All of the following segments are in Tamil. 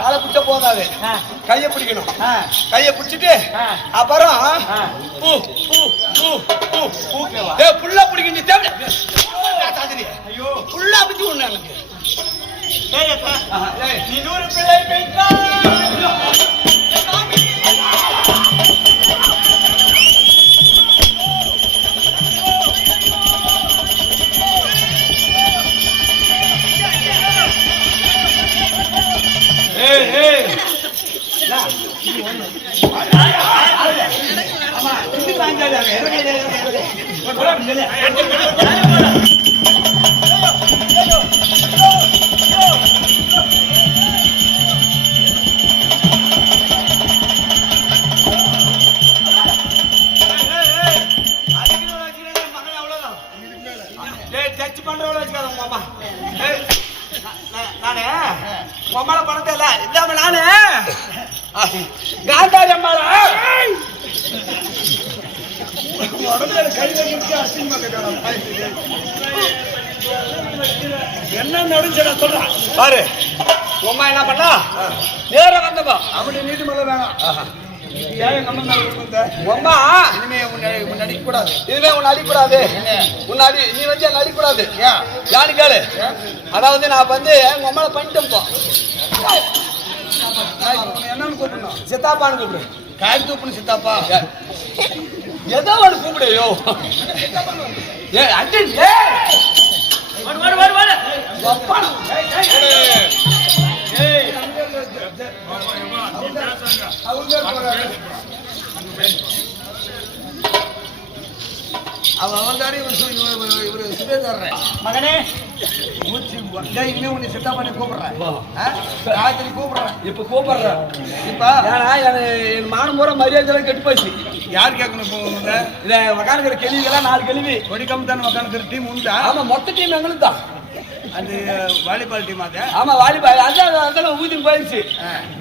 காலை பிடிச்ச போதாது, கைய பிடிக்கணும். கைய பிடிச்சிட்டு அப்புறம் புல்லா பிடிக்கணும். புல்லா பிடிச்சி ஒண்ணு எனக்கு நீ 100 பிள்ளை பெற்றா பணத்தை இல்ல இல்லாம நானு காந்தாரி அம்மாளா என்ன நடந்துச்சு சொல்றேன் பாரு. உமா என்ன பண்ணா நேரம் வந்தப்போ அப்படி நீட்டு மேல வேணாம். உமா இனிமே உன்னை அடிக்கக்கூடாது, இனிமே உன்னை அடிக்கக்கூடாது, உன்னை நீ வந்து என்ன அடிக்கக்கூடாது. யாரு கேளு. அதாவது நான் வந்து உங்க அம்மாவை பண்ணிட்டோம். என்னன்னு கூப்பிடணும்? சித்தாப்பான்னு கூப்பிடு. காய் தூப்புன்னு சித்தாப்பா ஏதோ ஒன்று கூப்பிடையோ. அவன் தானே இவரு சுபேதார மகனே உன்னை சித்தா பண்ணி கூப்பிடுறேன். ராத்திரி கூப்பிடுறேன். இப்ப கூப்பிடுறேன். இப்ப என் மானம் பூரா மரியாதை கெட்டு போச்சு. யார் கேட்கணும்? இத உக்காந்துக்கிற கேள்விகள்லாம் 4 கேள்வி ஒடிக்காம தானே உக்காந்துக்கிற டீம் உண்டா? ஆமா, மொத்த டீம் எங்களுக்கு தான். அது வாலிபால் டீம். அது ஆமா வாலிபால். அதான் ஊதியம் போயிடுச்சு.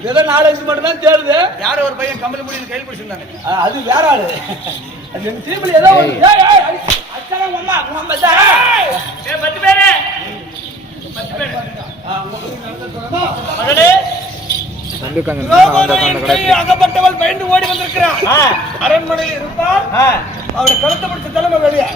ஏதோ 4-5 மட்டும் தான் தேடுது. யாரோ ஒரு பையன் கம்பெனி முடிவு கையில் பிடிச்சிருந்தாங்க. அது வேற ஆளு. அது எங்க டீம்ல ஏதோ அகப்பட்டவள் பயந்து ஓடி வந்திருக்கிறான். அரண்மனையில் இருப்பான். அவனை கழுத்தை பிடிச்ச தலைமை வெளியே